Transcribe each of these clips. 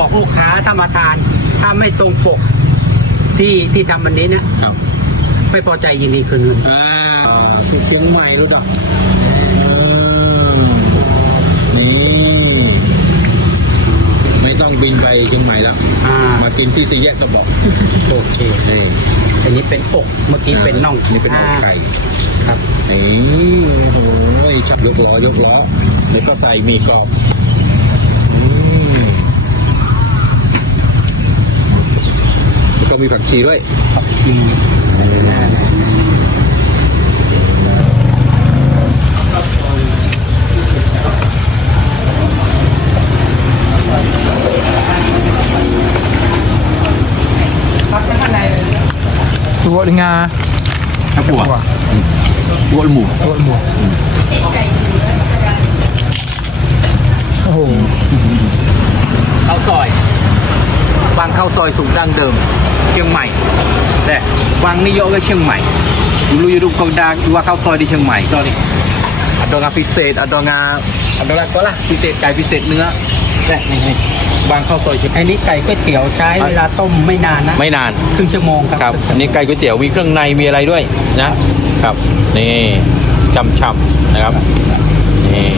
บอกลูกค้าถ้ามาทาน ถ้าไม่ตรงปกที่ที่ทำวันนี้นะ ครับไม่พอใจยินดีคืนเงิน อ่าเชียงใหม่รู้จักเออนี่ไม่ต้องบินไปเชียงใหม่แล้ว อ่ามากินที่สี่แยกตะบอกโอเคนี่อันนี้เป็นอกเมื่อกี้เป็นน่องนี่เป็นน่องไก่ ครับ นี่โอ้โหชับยกล้อยกล้อแล้วก็ใส่หมีกรอบอืมแล้วก็ มีผักชีด้วย ผักชีครับข้างในตัวงาครับหัวหัวหัวหมูตัวหมูโอ้โหข้าวซอย บางข้าวซอยสูตรดั้งเดิม เชียงใหม่ แต่บางนิยมก็เชียงใหม่ dulu you kau dah dua ข้าวซอยที่เชียงใหม่ sorry ada ngah พิเศษ ada ngah ada ngah apa lah พิเศษไก่พิเศษเนื้อแต่นี่นี่บางข้าวซอยเชียงอันนี้ไก่ก๋วยเตี๋ยวใช้เวลาต้มไม่นานนะไม่นานครึ่งชั่วโมงครับครับอันนี้ไก่ก๋วยเตี๋ยวมีเครื่องในมีอะไรด้วยนะครับนี่ช่ำๆนะครับนี่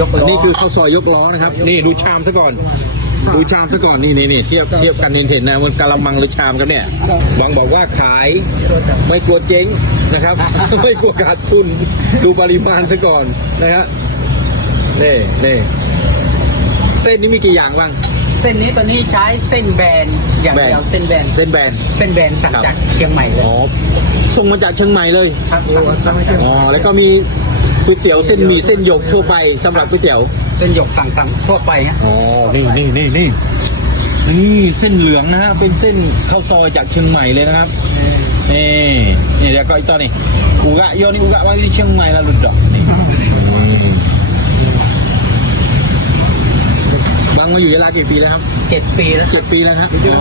ยกอันล้อนี้คือข้าวซอยยกล้อนะครับ นี่ดูชามซะก่อน ดูชามซะก่อนนี่นี่นี่เทียบเทียบกันเห็นเห็นนะมันกะละมังหรือชามครับเนี่ยหวังบอกว่าขายไม่กลัวเจ๊งนะครับไม่กลัวขาดทุนดูปริมาณซะก่อนนะครับนี่นี่เส้นนี้มีกี่อย่างบ้างเส้นนี้ตัวนี้ใช้เส้นแบนอย่างเดียวแบนเส้นแบนเส้นแบนเส้นแบนสั่งครับจากเชียงใหม่เลยอ๋อส่งมาจากเชียงใหม่เลยครับสั่งไม่ใช่อ๋อแล้วก็มี ก๋วยเตี๋ยวเส้นหมี่เส้นหยกทั่วไปสำหรับก๋วยเตี๋ยว เส้นหยกสั่งสั่งทั่วไปฮะ อ๋อ นี่นี่นี่นี่นี่เส้นเหลืองนะฮะ เป็นเส้นข้าวซอยจากเชียงใหม่เลยนะครับ นี่นี่เดี๋ยวก็อีกตอนนี้อุกะโยนี่อุกะว่าที่เชียงใหม่แล้วหลุดดอกนี่อืมบังมาอยู่ยะลากี่ปีแล้วครับเจ็ดปีแล้ว เจ็ดปีแล้วครับอ๋อ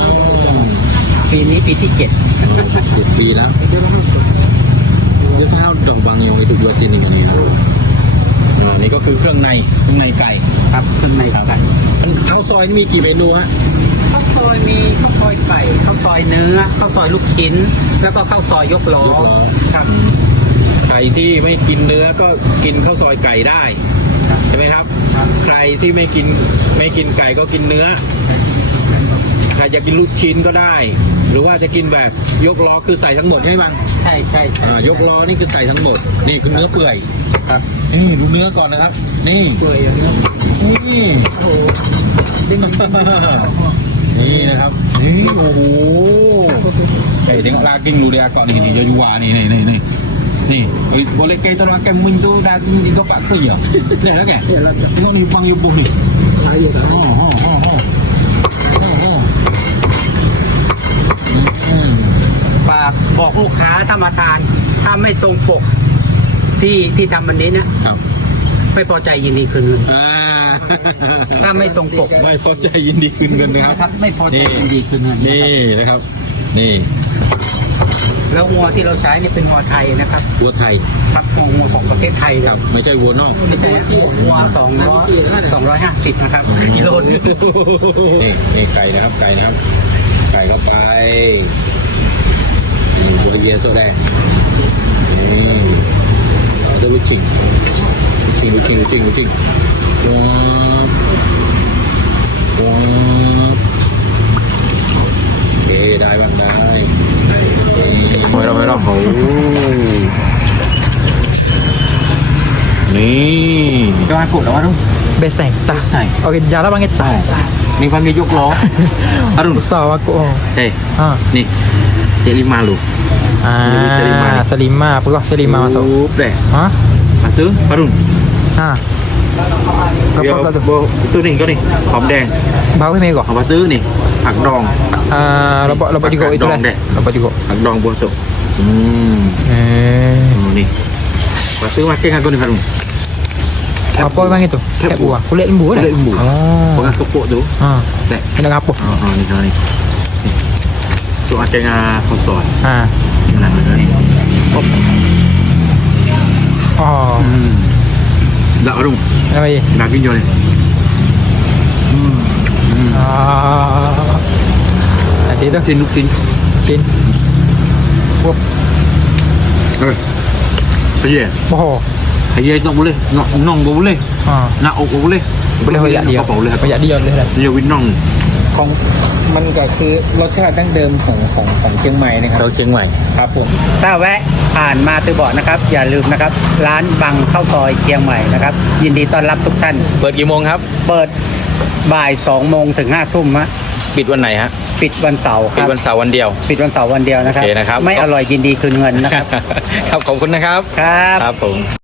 ปีนี้ปีที่เจ็ดเจ็ดปีแล้ว เดี๋ยวเท้าดอกบางยงไอ้ถูกละสินอย่างนี้ครับอ่านี่ก็คือเครื่องในเครื่องในไก่ครับข้างในไก่มันข้าวซอยนี่มีกี่เมนูฮะข้าวซอยมีข้าวซอยไก่ข้าวซอยเนื้อข้าวซอยลูกชิ้น แล้วก็ข้าวซอยยกล้อยกล้อครับใครที่ไม่กินเนื้อก็กินข้าวซอยไก่ได้ใช่ไหมครับครับใครที่ไม่กินไม่กินไก่ก็กินเนื้อ ใครจะกินลูกชิ้นก็ได้ หรือว่าจะกินแบบยกล้อคือใส่ทั้งหมดใช่ไหมบังใช่ใช่ใช่อ่ายกล้อนี่คือใส่ทั้งหมด นี่คือเนื้อเปื่อยครับนี่ดูเนื้อก่อนนะครับ นี่ตัวอย่างนี้นี่โอ้โหนี่นะครับนี่โอ้โหไอ้เด็กลากินดูเดียก่อนนี่นี่จะอยู่วานี่นี่นี่นี่นี่ boleh kayak tolong akan mintu dan juga pak tu ya. Dah lah kan? Tengok ni pang yubuh ni. Oh, oh, oh, oh. ฝากบอกลูกค้าถ้ามาทาน ถ้าไม่ตรงปกที่ที่ทำวันนี้นะครับ ไม่พอใจยินดีคืนเงินอ่า ถ้าไม่ตรงปกไม่พอใจยินดีคืนเงินนะนะคครัรับบไม่พอใจยินดีคืนเงินนะนี่ครับนะครับ นี่แล้วงัวที่เราใช้นี่เป็นงัวไทยนะครับวัวไทยครับงัวของประเทศไทยครับไม่ใช่วัวนอก ไม่ใช่งัวสองร้อยสองร้อยห้าสิบนะครับกิโลนึง นี่นี่ไก่นะครับไก่นะครับไก่ เข้าไปนี่บัวเยียโซแดงนี่เอาด้วยลูกชิ้นลูกชิ้นลูกชิ้นลูกชิ้นลูกชิ้นว้าวว้าวโอเคได้บ้างได้ไม่ต้องไม่ต้องโอ้นี่ Jangan aku lah Arun beseng tak Beseng. okey jalan panggil tak Ni panggil juk lo. Arun. Besar aku oh. Eh ha. ni. Cik lima lu. Selima ah ni. selima perah selima masuk. Deh. Ha? Lepas tu Arun. Ha. Satu bo- Itu ni kau ni. Hom deng bau ni merah. Lepas tu ni? Hak dong. Ah lobak lobak juga itu lah lobak juga. Hak dong bosok Hmm. Eh. Oh ni. Lepas tu makan kau ni Harun Cap apa memang itu? Cap, cap buah. Kulit lembu Kulit eh? lembu. Ah. Orang kepuk tu. Ha. Ah. Nak apa? Ha ha ni jangan ni. Tu ada dengan kosong. Ha. Jangan ada ni. Hop. Oh. Hmm. Tak harum. Tak baik. Tak ginjal ni. Hmm. Ha. Hmm. Ah. Ada tu. Tin, tin. Tin. Wah. Eh. Oh. Yeah. Oh. Aje tak boleh. Nak nong pun boleh. Ha. Nak ok pun boleh. Boleh hoyak dia. Apa boleh? Hoyak dia boleh dah. Dia win nong. ของมันก็คือรสชาติดั้งเดิมของของของเชียงใหม่นะครับ Kau Chiang Mai. ครับผมถ้าแวะผ่านมาตือเบาะนะครับ อย่าลืมนะครับ ร้านบังข้าวซอยเชียงใหม่นะครับ ยินดีต้อนรับทุกท่าน เปิดกี่โมงครับ เปิดบ่ายสองโมงถึงห้าทุ่มฮะปิดวันไหนฮะปิดวันเสาร์คปิดรับวันเสาร์วันเดียว ปิดวันเสาร์วันเดียวนะครับโอเคนะครับ ไม่อร่อยยินดีคืนเงินนะครับ ครับขอบคุณนะครับ ครับครับผม